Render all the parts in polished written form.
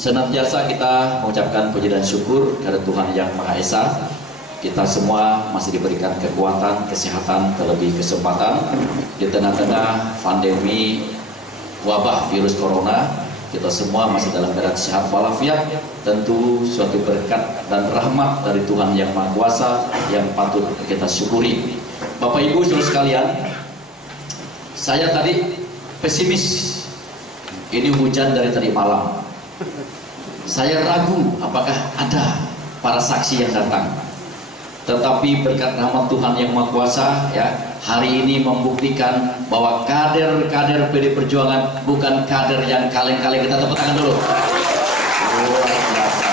Senantiasa kita mengucapkan puji dan syukur kepada Tuhan Yang Maha Esa. Kita semua masih diberikan kekuatan, kesehatan, terlebih kesempatan di tengah-tengah pandemi wabah virus corona. Kita semua masih dalam keadaan sehat walafiat. Tentu suatu berkat dan rahmat dari Tuhan Yang Maha Kuasa yang patut kita syukuri. Bapak Ibu saudara sekalian, saya tadi pesimis. Ini hujan dari tadi malam. Saya ragu apakah ada para saksi yang datang. Tetapi berkat rahmat Tuhan Yang Maha Kuasa, ya, hari ini membuktikan bahwa kader-kader PD Perjuangan bukan kader yang kaleng-kaleng. Kita tepuk tangan dulu. Luar biasa.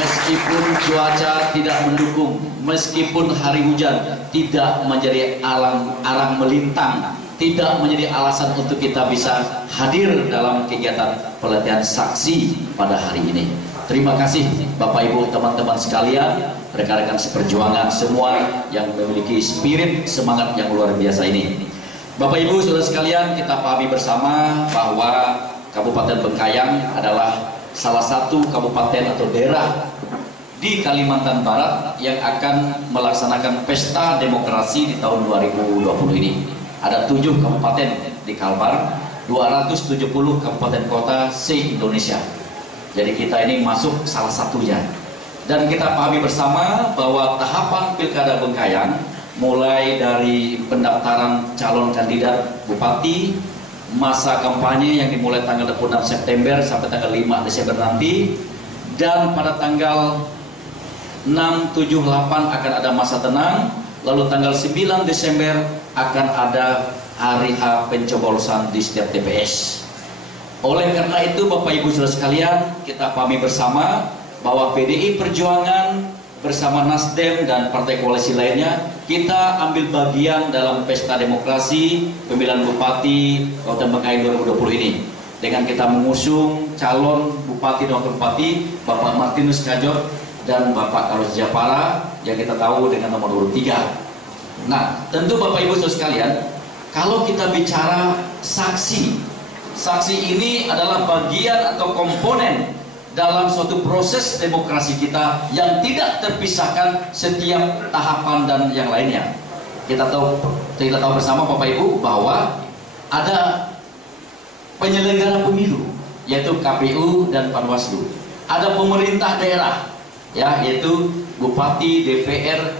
Meskipun cuaca tidak mendukung, meskipun hari hujan tidak menjadi arang melintang, tidak menjadi alasan untuk kita bisa hadir dalam kegiatan pelatihan saksi pada hari ini. Terima kasih Bapak Ibu, teman-teman sekalian, rekan-rekan seperjuangan semua yang memiliki spirit semangat yang luar biasa ini. Bapak Ibu saudara sekalian, kita pahami bersama bahwa Kabupaten Bengkayang adalah salah satu kabupaten atau daerah di Kalimantan Barat yang akan melaksanakan pesta demokrasi di tahun 2020 ini. Ada 7 kabupaten di Kalbar, 270 kabupaten kota se-Indonesia. Jadi kita ini masuk salah satunya. Dan kita pahami bersama bahwa tahapan Pilkada Bengkayang mulai dari pendaftaran calon kandidat bupati, masa kampanye yang dimulai tanggal 26 September sampai tanggal 5 Desember nanti, dan pada tanggal 6, 7, 8 akan ada masa tenang, lalu tanggal 9 Desember akan ada hari H pencoblosan di setiap TPS. Oleh karena itu Bapak Ibu saudara sekalian, kita pahami bersama bahwa PDI Perjuangan bersama Nasdem dan partai koalisi lainnya, kita ambil bagian dalam pesta demokrasi pemilihan bupati Kabupaten Bengkayang 2020 ini, dengan kita mengusung calon bupati dan wakil bupati Bapak Martinus Kajot dan Bapak Carlos Japara yang kita tahu dengan nomor urut 3. Nah, tentu Bapak Ibu saudara sekalian, kalau kita bicara saksi ini adalah bagian atau komponen dalam suatu proses demokrasi kita yang tidak terpisahkan setiap tahapan dan yang lainnya. Kita tahu bersama Bapak Ibu bahwa ada penyelenggara pemilu, yaitu KPU dan Panwaslu. Ada pemerintah daerah, ya, yaitu Bupati, DPR,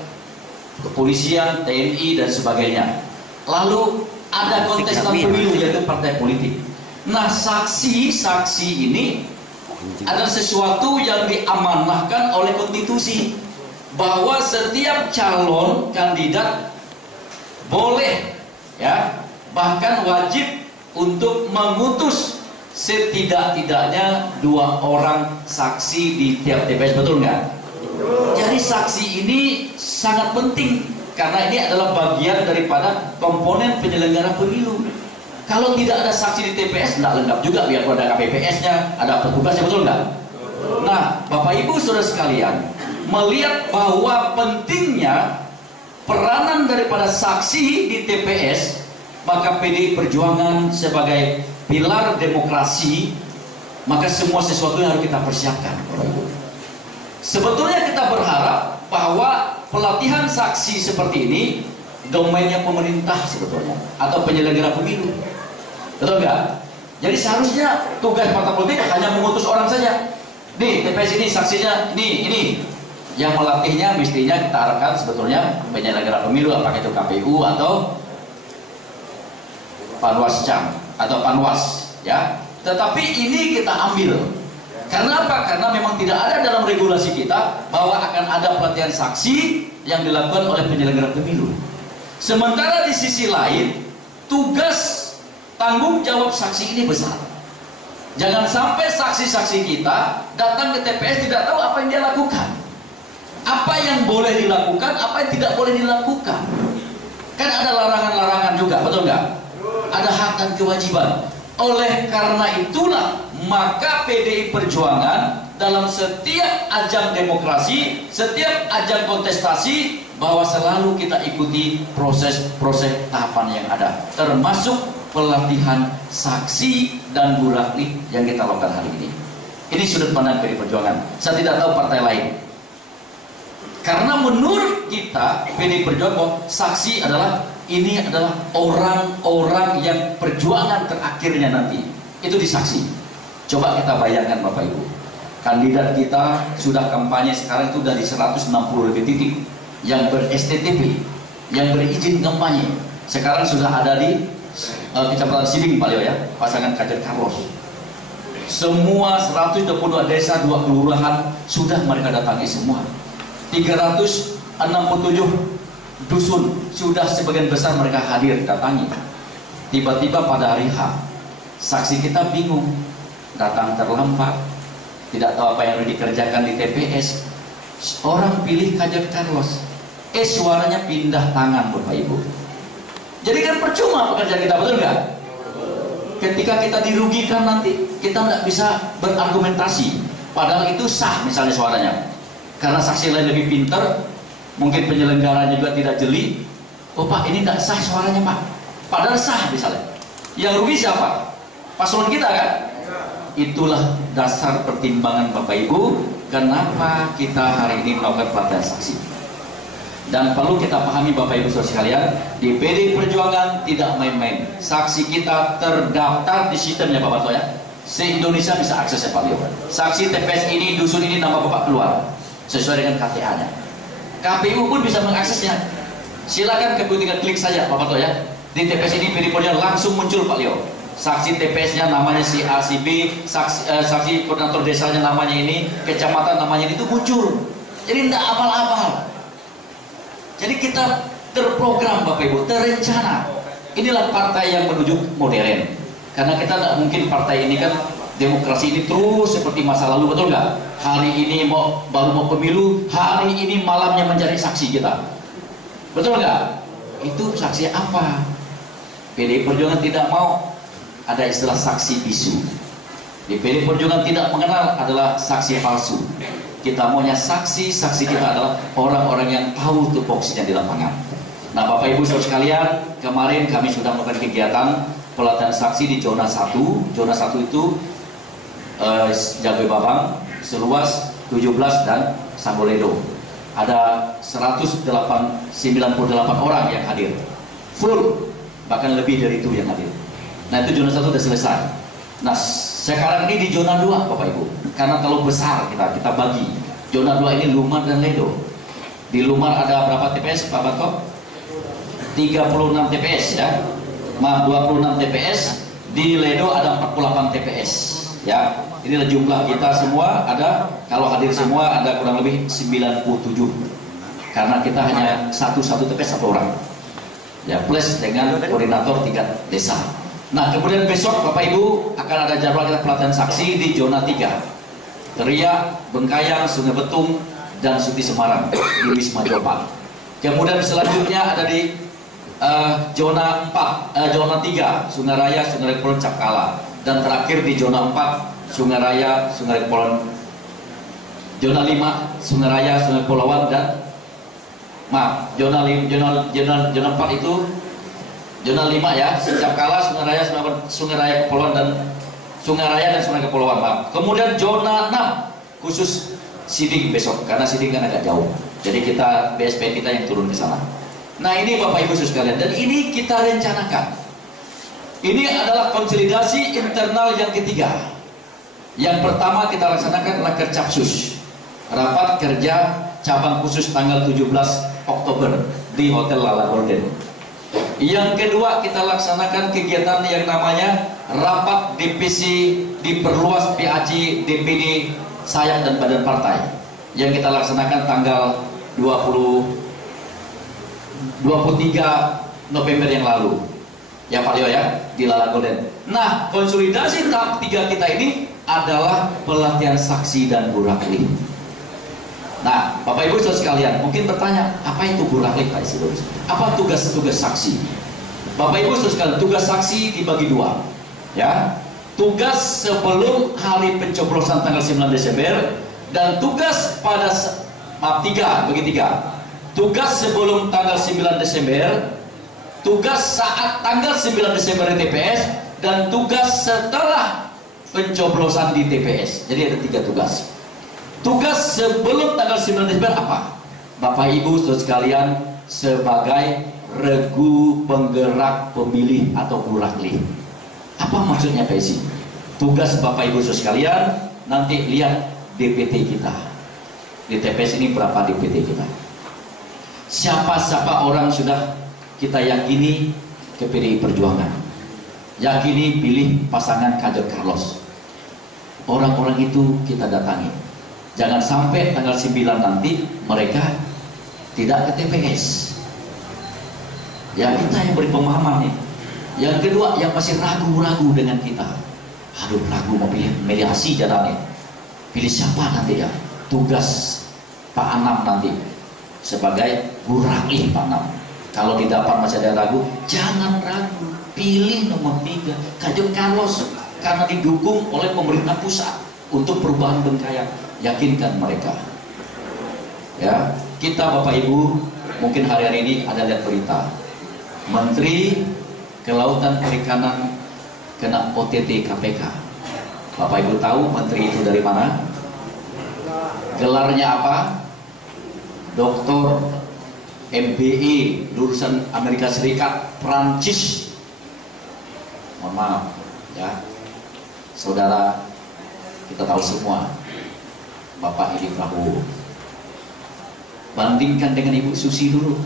Kepolisian, TNI dan sebagainya. Lalu ada kontestan pemilu, yaitu partai politik. Nah, saksi ini adalah sesuatu yang diamanahkan oleh konstitusi, bahwa setiap calon kandidat boleh, ya, bahkan wajib untuk mengutus setidak-tidaknya 2 orang saksi di tiap TPS, betul nggak? Jadi saksi ini sangat penting karena ini adalah bagian daripada komponen penyelenggara pemilu. Kalau tidak ada saksi di TPS, tidak lengkap juga, biar ada KPPS-nya, ada petugasnya, betul nggak? Nah, Bapak Ibu saudara sekalian, melihat bahwa pentingnya peranan daripada saksi di TPS, maka PDI Perjuangan sebagai pilar demokrasi, maka semua sesuatu yang harus kita persiapkan, Bapak Ibu. Sebetulnya kita berharap bahwa pelatihan saksi seperti ini domainnya pemerintah sebetulnya, atau penyelenggara pemilu, betul nggak? Jadi seharusnya tugas partai politik hanya mengutus orang saja. Nih, TPS ini saksinya, ini yang melatihnya mestinya kita harapkan sebetulnya penyelenggara pemilu, apakah itu KPU atau Panwascam atau Panwas, ya. Tetapi ini kita ambil. Karena apa? Karena memang tidak ada dalam regulasi kita bahwa akan ada pelatihan saksi yang dilakukan oleh penyelenggara pemilu. Sementara di sisi lain, tugas tanggung jawab saksi ini besar. Jangan sampai saksi-saksi kita datang ke TPS tidak tahu apa yang dia lakukan, apa yang boleh dilakukan, apa yang tidak boleh dilakukan. Kan ada larangan-larangan juga, betul nggak? Ada hak dan kewajiban. Oleh karena itulah maka PDI Perjuangan dalam setiap ajang demokrasi, setiap ajang kontestasi, bahwa selalu kita ikuti proses-proses tahapan yang ada, termasuk pelatihan saksi dan burahli yang kita lakukan hari ini. Ini sudut pandang PDI Perjuangan. Saya tidak tahu partai lain. Karena menurut kita PDI Perjuangan, saksi adalah ini adalah orang-orang yang perjuangan terakhirnya nanti. Itu disaksi. Coba kita bayangkan Bapak Ibu. Kandidat kita sudah kampanye sekarang itu dari 160 lebih titik yang ber-STTP, yang berizin kampanye. Sekarang sudah ada di Kecamatan Siding Pak Leo ya, pasangan Kader Carlos. Semua 122 desa, 2 kelurahan sudah mereka datangi semua. 367 dusun sudah sebagian besar mereka hadir datangi. Tiba-tiba pada hari H, saksi kita bingung, datang terlambat, tidak tahu apa yang harus dikerjakan di TPS. Orang pilih Kader Carlos, suaranya pindah tangan Bapak Ibu. Jadi kan percuma pekerjaan kita, betul nggak? Ketika kita dirugikan nanti, kita nggak bisa berargumentasi. Padahal itu sah misalnya suaranya. Karena saksi lain lebih pintar, mungkin penyelenggara juga tidak jeli. Oh Pak, ini nggak sah suaranya Pak. Padahal sah misalnya. Yang rugi siapa? Paslon kita kan? Itulah dasar pertimbangan Bapak Ibu, kenapa kita hari ini melakukan pelatihan saksi. Dan perlu kita pahami Bapak Ibu Saudara sekalian, di PDI Perjuangan tidak main-main. Saksi kita terdaftar di sistemnya Pak Barto ya. Se-Indonesia bisa akses ya Pak Leo. Saksi TPS ini, dusun ini nama Bapak keluar sesuai dengan KTA-nya. KPU pun bisa mengaksesnya. Silakan tinggal klik saja Pak Barto ya. Di TPS ini PDI Perjuangan langsung muncul Pak Leo. Saksi TPS-nya namanya si A, si B, saksi koordinator desanya namanya ini, kecamatan namanya ini, itu muncul. Jadi tidak abal-abal. Jadi kita terprogram Bapak Ibu, terencana. Inilah partai yang menuju modern. Karena kita tidak mungkin partai ini kan demokrasi ini terus seperti masa lalu, betul nggak? Hari ini baru mau pemilu, hari ini malamnya mencari saksi kita. Betul nggak? Itu saksi apa? PDI Perjuangan tidak mau ada istilah saksi bisu. Di PDI Perjuangan tidak mengenal adalah saksi palsu. Kita maunya saksi kita adalah orang-orang yang tahu tupoksinya di lapangan. Nah Bapak Ibu Saudara sekalian, kemarin kami sudah melakukan kegiatan pelatihan saksi di zona 1. Zona 1 itu Jagoi Babang, seluas 17 dan Samboledo. Ada 198 orang yang hadir. Full, bahkan lebih dari itu yang hadir. Nah itu zona 1 sudah selesai. Nah sekarang ini di zona 2 Bapak Ibu, karena terlalu besar kita bagi. Zona 2 ini Lumar dan Ledo. Di Lumar ada berapa TPS Pak Barto? 36 TPS ya. Maaf, 26 TPS. Di Ledo ada 48 TPS ya. Inilah jumlah kita semua, ada, kalau hadir semua ada kurang lebih 97. Karena kita hanya satu TPS 1 orang. Ya, plus dengan koordinator tingkat desa. Nah kemudian besok Bapak Ibu akan ada jadwal kita pelatihan saksi di zona 3, Teriak, Bengkayang, Sungai Betung, dan Suti Semarang di Wisma Jopa. Kemudian selanjutnya ada di zona 3, Sungai Raya, Sungai Kepulauan Capkala, dan terakhir di zona 4, Sungai Raya, Sungai Kepulauan. Zona 5, Sungai Raya, Sungai Kepulauan, dan maaf, zona 4 itu zona 5 ya, Capkala, Sungai Raya Kepulauan, dan Sungai Raya dan Sungai Kepulauan, maaf. Kemudian zona 6 khusus Siding besok, karena Siding kan agak jauh. Jadi kita BSP kita yang turun ke sana. Nah ini Bapak Ibu sekalian, dan ini kita rencanakan. Ini adalah konsolidasi internal yang ketiga. Yang pertama kita laksanakan adalah Kercapsus, rapat kerja cabang khusus tanggal 17 Oktober di Hotel Lala Golden. Yang kedua kita laksanakan kegiatan yang namanya rapat DPC diperluas PAC DPD sayap dan badan partai yang kita laksanakan tanggal 23 November yang lalu ya Pak Leo ya, di Lala Golden. Nah konsolidasi tahap 3 kita ini adalah pelatihan saksi dan burakli. Nah, Bapak Ibu Saudara sekalian, mungkin bertanya, apa itu burakli Pak Isidorus? Apa tugas-tugas saksi? Bapak Ibu Saudara sekalian, tugas saksi dibagi 2. Ya. Tugas sebelum hari pencoblosan tanggal 9 Desember dan tugas pada bagi 3. Tugas sebelum tanggal 9 Desember, tugas saat tanggal 9 Desember di TPS, dan tugas setelah pencoblosan di TPS. Jadi ada 3 tugas. Tugas sebelum tanggal 9 Desember apa? Bapak Ibu saudara sekalian, sebagai regu penggerak pemilih atau Gurakli. Apa maksudnya PSI? Tugas Bapak Ibu saudara sekalian, nanti lihat DPT kita. Di TPS ini berapa DPT kita? Siapa-siapa orang sudah kita yakini ke PDI Perjuangan. Yakini pilih pasangan Kader Carlos. Orang-orang itu kita datangi. Jangan sampai tanggal 9 nanti mereka tidak ke TPS. Ya, kita yang beri pemahaman nih. Yang kedua, yang masih ragu-ragu dengan kita. Aduh, ragu mau pilih mediasi jalannya. Pilih siapa nanti ya? Tugas Pak Anam nanti sebagai Gurakli Pak Anam. Kalau didapat masih ada ragu, jangan ragu. Pilih nomor 3 Kader Carlos, karena didukung oleh pemerintah pusat untuk perubahan Bengkayang. Yakinkan mereka. Ya, kita Bapak Ibu mungkin hari-hari ini ada lihat berita Menteri Kelautan Perikanan kena OTT KPK. Bapak Ibu tahu Menteri itu dari mana? Gelarnya apa? Doktor MBA, lulusan Amerika Serikat, Prancis. Mohon maaf ya, saudara, kita tahu semua Bapak Edi Prabowo. Bandingkan dengan Ibu Susi dulu.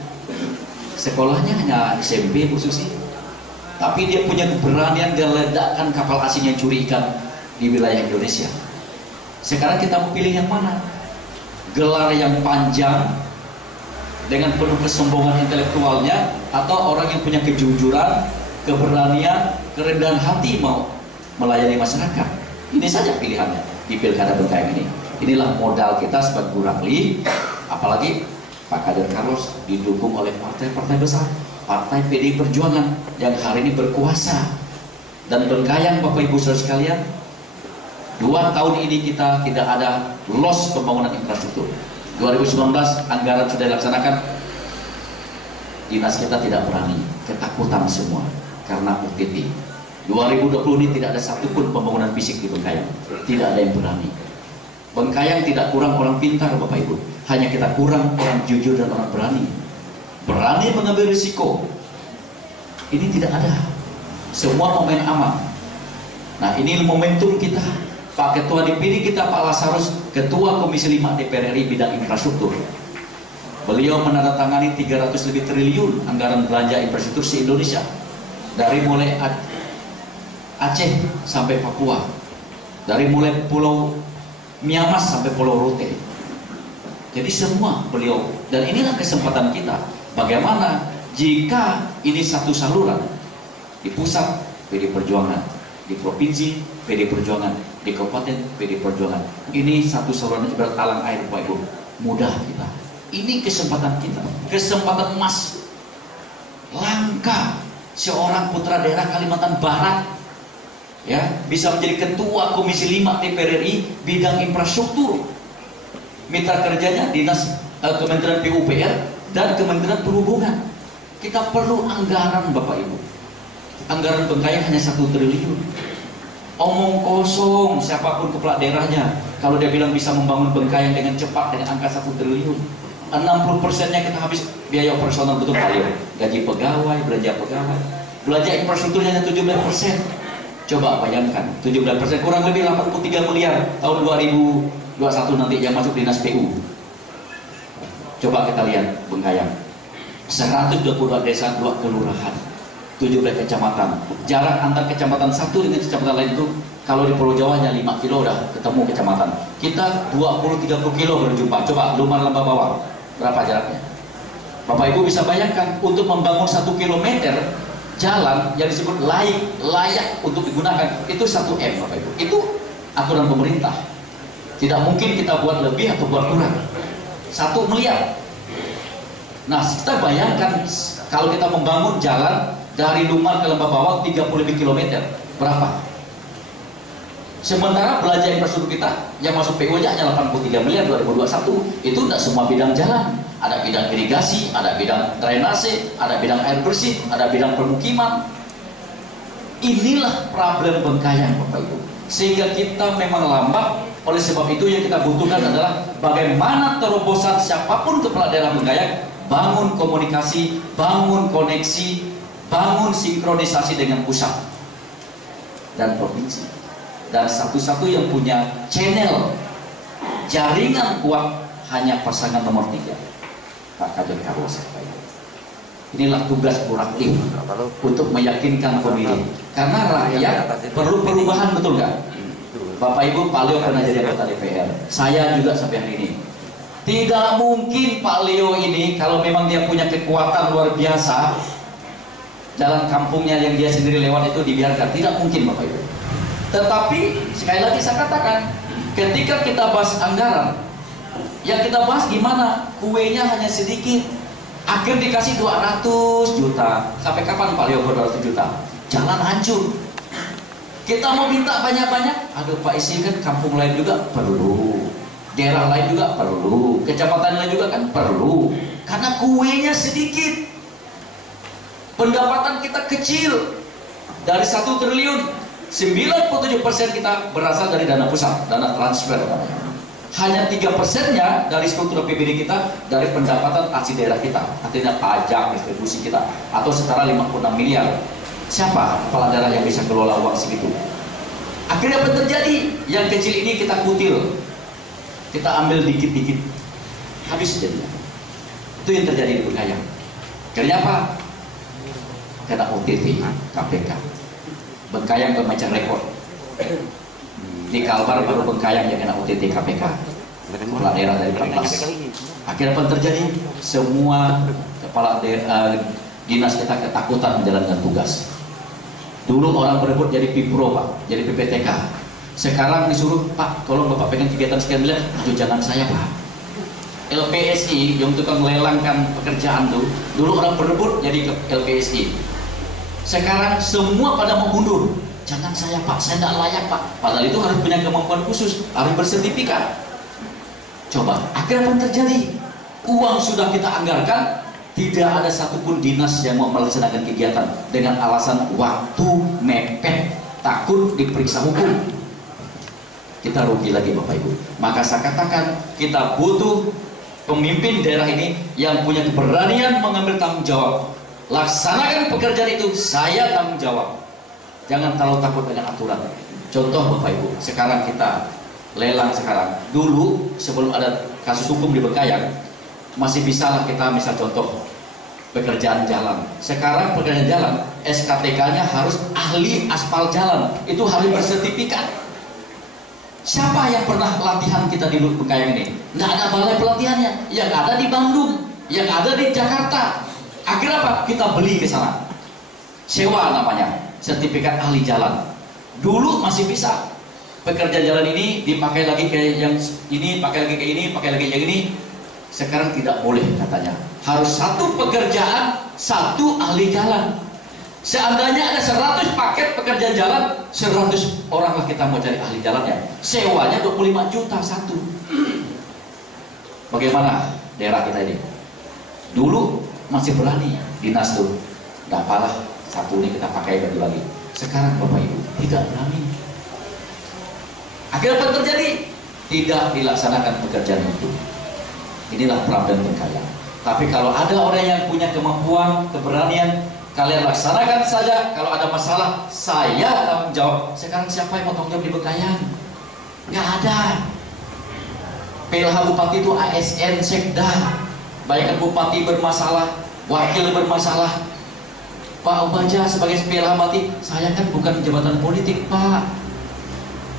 Sekolahnya hanya SMP Bu Susi, tapi dia punya keberanian dan ledakan kapal asing yang curi ikan di wilayah Indonesia. Sekarang kita mau pilih yang mana? Gelar yang panjang dengan penuh kesombongan intelektualnya, atau orang yang punya kejujuran, keberanian, kerendahan hati mau melayani masyarakat? Ini saja pilihannya di Pilkada Bengkayang ini. Inilah modal kita sebagai Gurakli, apalagi Pak Kader Carlos didukung oleh partai-partai besar, partai PDI Perjuangan yang hari ini berkuasa. Dan Bengkayang Bapak Ibu saudara sekalian, 2 tahun ini kita tidak ada loss pembangunan infrastruktur. 2019 anggaran sudah dilaksanakan, dinas kita tidak berani, ketakutan semua karena OTT. 2020 ini tidak ada satupun pembangunan fisik di Bengkayang, tidak ada yang berani. Bengkayang tidak kurang orang pintar Bapak Ibu, hanya kita kurang orang jujur dan orang berani. Berani mengambil risiko. Ini tidak ada. Semua pemain aman. Nah, ini momentum kita. Pak Ketua dipilih kita, Pak Lasarus, Ketua Komisi 5 DPR RI bidang infrastruktur. Beliau menandatangani 300 lebih triliun anggaran belanja infrastruktur se-Indonesia. Dari mulai Aceh sampai Papua. Dari mulai Pulau Miamas sampai Pulau Rote. Jadi semua beliau. Dan inilah kesempatan kita. Bagaimana jika ini satu saluran, di pusat PDI Perjuangan, di provinsi PDI Perjuangan, di kabupaten PDI Perjuangan. Ini satu saluran ibarat talang air Bapak Ibu. Mudah kita. Ini kesempatan kita, kesempatan emas. Langka seorang putra daerah Kalimantan Barat ya bisa menjadi ketua Komisi 5 DPR RI bidang infrastruktur. Mitra kerjanya dinas Kementerian PUPR dan Kementerian Perhubungan. Kita perlu anggaran Bapak Ibu. Anggaran Bengkayang hanya 1 triliun. Omong kosong siapapun kepala daerahnya. Kalau dia bilang bisa membangun Bengkayang dengan cepat dengan angka 1 triliun, 60%-nya kita habis biaya operasional, betul Pak Leo. Gaji pegawai, belanja pegawai. Belanja infrastrukturnya hanya 17%. Coba bayangkan, 17% kurang lebih 83 miliar tahun 2021 nanti yang masuk dinas PU. Coba kita lihat Bengkayang. 122 desa, 2 kelurahan, 17 kecamatan. Jarak antar kecamatan satu dengan kecamatan lain itu kalau di Pulau Jawa hanya 5 kilo udah ketemu kecamatan. Kita 20-30 kilo baru jumpa. Coba Lumar Lembah Bawang, berapa jaraknya? Bapak Ibu bisa bayangkan, untuk membangun 1 kilometer jalan yang disebut layak untuk digunakan itu 1 M Bapak Ibu. Itu aturan pemerintah. Tidak mungkin kita buat lebih atau buat kurang. 1 miliar. Nah, kita bayangkan kalau kita membangun jalan dari Lumar ke Lembah Bawang 30 lebih kilometer, berapa? Sementara belanja infrastruktur kita yang masuk PU nya hanya 83 miliar 2021. Itu tidak semua bidang jalan. Ada bidang irigasi, ada bidang drainase, ada bidang air bersih, ada bidang permukiman. Inilah problem Bengkayang, Bapak Ibu. Sehingga kita memang lambat. Oleh sebab itu yang kita butuhkan adalah bagaimana terobosan siapapun kepala daerah Bengkayang, bangun komunikasi, bangun koneksi, bangun sinkronisasi dengan pusat dan provinsi. Dan satu-satu yang punya channel jaringan kuat hanya pasangan nomor 3, Pak Kadek Karwas. Inilah tugas Bu Raklim untuk meyakinkan pemilih, karena rakyat perlu perubahan, betul nggak? Bapak Ibu, Pak Leo pernah jadi anggota DPR, saya juga sampai hari ini. Tidak mungkin Pak Leo ini, kalau memang dia punya kekuatan luar biasa, jalan kampungnya yang dia sendiri lewat itu dibiarkan. Tidak mungkin, Bapak Ibu. Tetapi sekali lagi saya katakan, ketika kita bahas anggaran, yang kita bahas gimana? Kuenya hanya sedikit. Akhir dikasih 200 juta. Sampai kapan Pak Leo 200 juta? Jalan hancur. Kita mau minta banyak-banyak, aduh Pak Isi, kan kampung lain juga perlu, daerah lain juga perlu, kecamatan lain juga kan perlu. Karena kuenya sedikit, pendapatan kita kecil. Dari 1 triliun, 97% kita berasal dari dana pusat, dana transfer. Hanya 3%-nya dari struktur APBD kita dari pendapatan asli daerah kita, artinya pajak, distribusi kita, atau setara 56 miliar. Siapa kepala daerah yang bisa kelola uang segitu? Akhirnya apa terjadi? Yang kecil ini kita kutil, kita ambil dikit-dikit, habis jadinya. Itu yang terjadi di Bengkayang. Akhirnya apa? Kena OTT KPK. Bengkayang pemecah rekor. Di Kalbar baru Bengkayang yang kena OTT KPK, kepala daerah dari 14. Akhirnya apa terjadi? Semua kepala daerah, dinas kita ketakutan menjalankan tugas. Dulu orang berebut jadi Pipro, Pak, jadi PPTK. Sekarang disuruh, Pak, tolong Bapak pegang kegiatan sekian miliar. Aduh, jangan saya, Pak. LPSI yang tukang melelangkan pekerjaan tuh, dulu orang berebut jadi LPSI. Sekarang semua pada mau mundur. Jangan saya, Pak, saya tidak layak, Pak. Padahal itu harus punya kemampuan khusus, harus bersertifikat. Coba, akhirnya apa terjadi? Uang sudah kita anggarkan, tidak ada satupun dinas yang mau melaksanakan kegiatan dengan alasan waktu mepet, takut diperiksa hukum. Kita rugi lagi, Bapak Ibu. Maka saya katakan, kita butuh pemimpin daerah ini yang punya keberanian mengambil tanggung jawab. Laksanakan pekerjaan itu, saya tanggung jawab. Jangan terlalu takut dengan aturan. Contoh Bapak Ibu, sekarang kita lelang sekarang. Dulu sebelum ada kasus hukum di Bengkayang, masih bisa lah kita misal contoh pekerjaan jalan. Sekarang pekerjaan jalan, SKTK-nya harus ahli aspal jalan. Itu harus bersertifikat. Siapa yang pernah latihan kita di Bengkayang ini? Nggak ada balai pelatihannya. Yang ada di Bandung, yang ada di Jakarta. Akhirnya apa? Kita beli ke sana. Sewa namanya. Sertifikat ahli jalan. Dulu masih bisa. Pekerja jalan ini dipakai lagi ke yang ini, pakai lagi ke ini, pakai lagi yang ini. Sekarang tidak boleh katanya. Harus satu pekerjaan, satu ahli jalan. Seandainya ada 100 paket pekerjaan jalan, 100 orang lah kita mau cari ahli jalannya. Sewanya 25 juta satu. Bagaimana daerah kita ini? Dulu masih berani dinas tuh. Tidak apalah. Satu ini kita pakai bagi lagi. Sekarang Bapak Ibu tidak berani. Akhirnya apa terjadi? Tidak dilaksanakan pekerjaan itu. Inilah problem Bengkayang. Tapi kalau ada orang yang punya kemampuan, keberanian, kalian laksanakan saja. Kalau ada masalah, saya tanggung jawab. Sekarang siapa yang mau tanggung jawab di Bengkayang? Nggak ada. PLH Bupati itu ASN Sekda. Banyak bupati bermasalah, wakil bermasalah. Pak Ubaja sebagai PLH Bupati, saya kan bukan jabatan politik, Pak.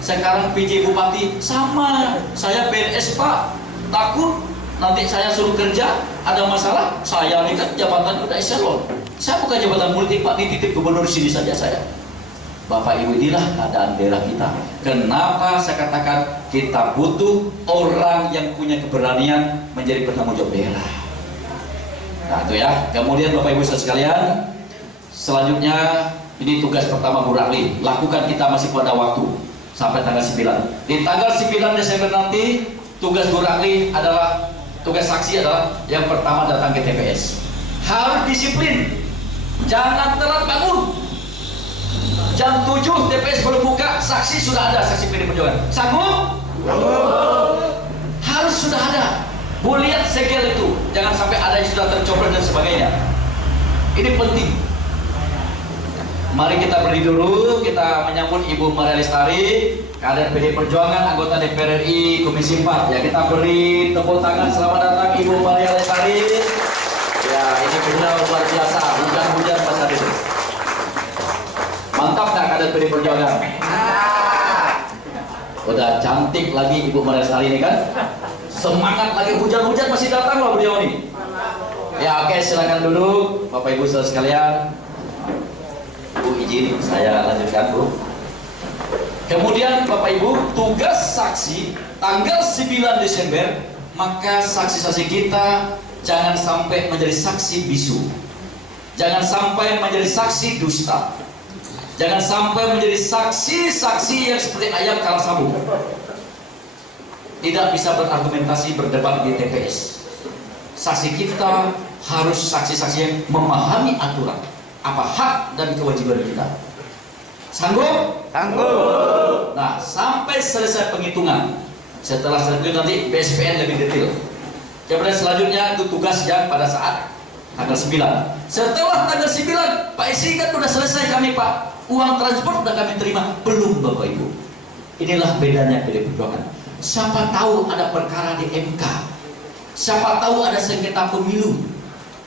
Sekarang PJ Bupati sama, saya PNS, Pak. Takut nanti saya suruh kerja, ada masalah, saya ini kan jabatan udah eselon. Saya bukan jabatan politik, Pak, dititip gubernur sini saja saya. Bapak Ibu, inilah keadaan daerah kita. Kenapa saya katakan kita butuh orang yang punya keberanian menjadi penanggung jawab daerah. Nah itu ya. Kemudian Bapak Ibu sekalian, selanjutnya ini tugas pertama Bu Rakli. Lakukan, kita masih pada waktu sampai tanggal 9. Di tanggal 9 Desember nanti tugas Bu Rakli adalah, tugas saksi adalah yang pertama datang ke TPS. Harus disiplin, jangan telat bangun. jam 7 TPS belum buka, saksi sudah ada, saksi PD Perjuangan. Sanggup? Harus sudah ada. Bu lihat segel itu, jangan sampai ada yang sudah tercopot dan sebagainya. Ini penting. Mari kita berdiri dulu, kita menyambut Ibu Maria Lestari, kader PD Perjuangan, anggota DPR RI Komisi 4. Ya, kita beri tepuk tangan, selamat datang Ibu Maria Lestari. Ya, ini benar luar biasa, hujan-hujan pas hari itu. Mantap nggak kader PD Perjuangan? Udah cantik lagi Ibu Maria Lestari ini kan? Semangat lagi, hujan-hujan masih datang loh beliau ini. Ya, oke, silakan dulu Bapak Ibu saudara sekalian. Bu izin saya lanjutkan, Bu. Kemudian Bapak Ibu, tugas saksi tanggal 9 Desember, maka saksi-saksi kita jangan sampai menjadi saksi bisu. Jangan sampai menjadi saksi dusta. Jangan sampai menjadi saksi-saksi yang seperti ayam kalah sabung. Tidak bisa berargumentasi, berdebat di TPS. Saksi kita harus saksi-saksi yang memahami aturan, apa hak dan kewajiban kita. Sanggup? Sanggup. Nah, sampai selesai penghitungan. Setelah selesai nanti BSPN lebih detail. Kemudian selanjutnya itu tugasnya pada saat tanggal 9. Setelah tanggal 9, Pak Isi kan sudah selesai kami, Pak. Uang transport sudah kami terima. Belum, Bapak Ibu. Inilah bedanya PD Perjuangan. Siapa tahu ada perkara di MK. Siapa tahu ada sengketa pemilu.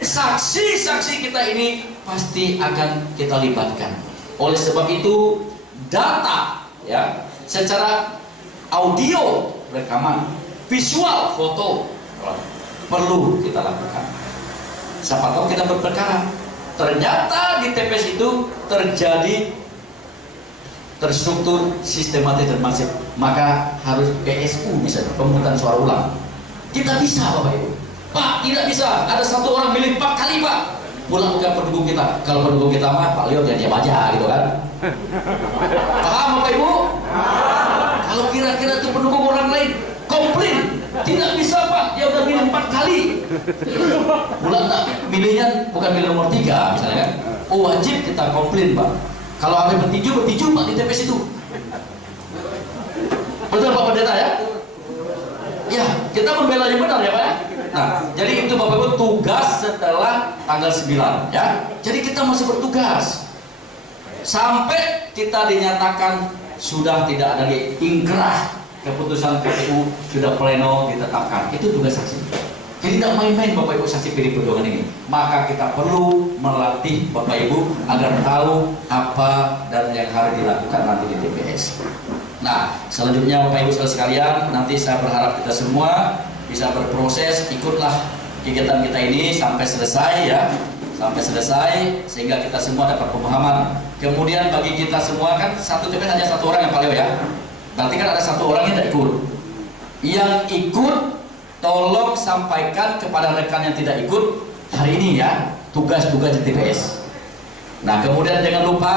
Saksi-saksi kita ini pasti akan kita libatkan. Oleh sebab itu, data ya, secara audio rekaman, visual foto perlu kita lakukan. Siapa tahu kita berperkara, ternyata di TPS itu terjadi terstruktur, sistematis dan masif, maka harus PSU, misalnya pemungutan suara ulang. Kita bisa, Bapak Ibu. Pak, tidak bisa. Ada satu orang milih 4 kali, Pak. Pulang bukan pendukung kita. Kalau pendukung kita mah Pak Leo diam aja gitu kan. Paham Bapak Ibu? Kalau kira-kira itu pendukung orang lain komplain, tidak bisa Pak, dia udah milih 4 kali. Pulang tak milihnya bukan milih nomor 3 misalnya kan. Oh, wajib kita komplain, Pak. Kalau ada bertinju Pak di TPS itu. Betul Pak Pendeta ya? Ya, kita membela yang benar ya Pak ya. Nah, jadi itu Bapak Ibu tugas setelah tanggal 9 ya. Jadi kita masih bertugas sampai kita dinyatakan sudah tidak ada lagi ingkrah, keputusan KPU sudah pleno ditetapkan. Itu tugas saksi. Jadi tidak main-main Bapak Ibu saksi PD Perjuangan ini. Maka kita perlu melatih Bapak Ibu agar tahu apa dan yang harus dilakukan nanti di TPS. Nah, selanjutnya Bapak Ibu saudara sekalian, nanti saya berharap kita semua bisa berproses, ikutlah kegiatan kita ini sampai selesai ya, sampai selesai sehingga kita semua dapat pemahaman. Kemudian bagi kita semua kan satu TPS hanya satu orang yang Pak Leo ya, berarti kan ada satu orang yang tidak ikut. Yang ikut tolong sampaikan kepada rekan yang tidak ikut hari ini ya, tugas-tugas di TPS. Nah, kemudian jangan lupa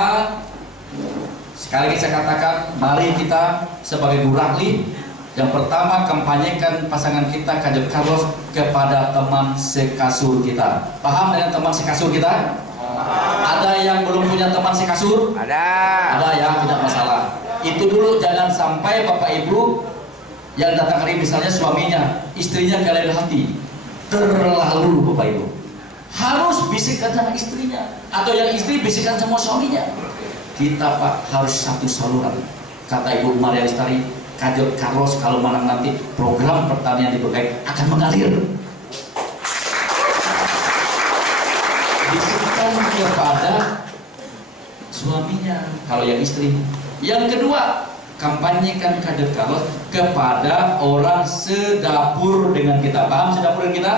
sekali lagi saya katakan, mari kita sebagai Burakli yang pertama kampanyekan pasangan kita Kadep Carlos kepada teman sekasur kita. Paham dengan teman sekasur kita? Ada yang belum punya teman sekasur? Ada ya, tidak masalah. Itu dulu, jangan sampai Bapak Ibu yang datang hari misalnya suaminya, istrinya kalian hati terlalu Bapak Ibu. Harus bisikkan sama istrinya, atau yang istri bisikkan sama suaminya. Kita Pak harus satu saluran. Kata Ibu Maria Lestari, Kadep Carlos kalau menang nanti program pertanian di Bekasi akan mengalir. Bisikkan kepada suaminya kalau yang istri. Yang kedua, kampanyekan Kadep Carlos kepada orang sedapur dengan kita. Paham sedapur dengan kita?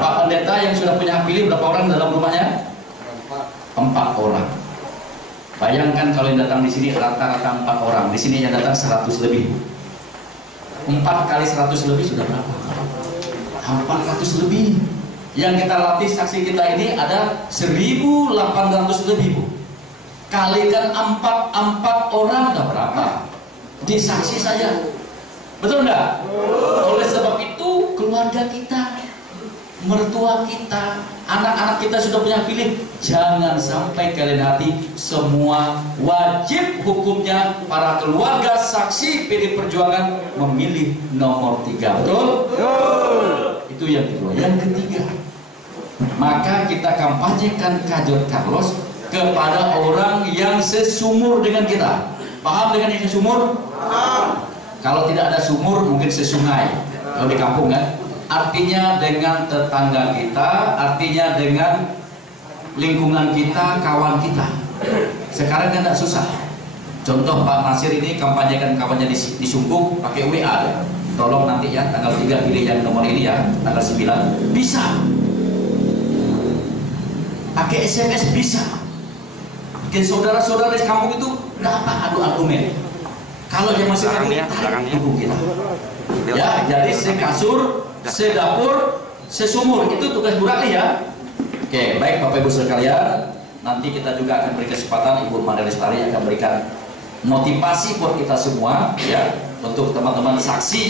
Pak Pendeta yang sudah punya hak pilih berapa orang dalam rumahnya? 4 orang. Bayangkan kalau yang datang di sini rata-rata 4 orang, di sini yang datang 100 lebih. 4 kali 100 lebih sudah berapa? 400 lebih. Yang kita latih saksi kita ini ada 1.800 lebih, Bu. Kalikan 4 orang udah berapa? Di saksi saja. Betul enggak? Oleh sebab itu keluarga kita, mertua kita, anak-anak kita sudah punya pilih, jangan sampai kalian hati, semua wajib hukumnya para keluarga saksi PD Perjuangan memilih nomor 3. Betul? Itu yang kedua. Yang ketiga, maka kita kampanyekan Kajor Carlos kepada orang yang sesumur dengan kita. Paham dengan yang sesumur? Paham. Kalau tidak ada sumur, mungkin sesungai. Kalau di kampung kan? Artinya dengan tetangga kita, artinya dengan lingkungan kita, kawan kita. Sekarang kan tidak susah. Contoh Pak Nasir ini kampanyekan kawannya di Sungguh pakai WA ya. Tolong nanti ya tanggal 3 pilih yang nomor ini ya, tanggal 9. Bisa. Pakai SMS bisa. Bikin saudara-saudara di kampung itu tidak apa adu argumen. Kalau yang masih tarik dukung kita. Ya, jadi sekasur, sedapur, sesumur, itu tugas Bu Ratih ya. Oke, baik Bapak Ibu sekalian, nanti kita juga akan beri kesempatan Ibu Mada Lestari akan berikan motivasi buat kita semua ya, untuk teman-teman saksi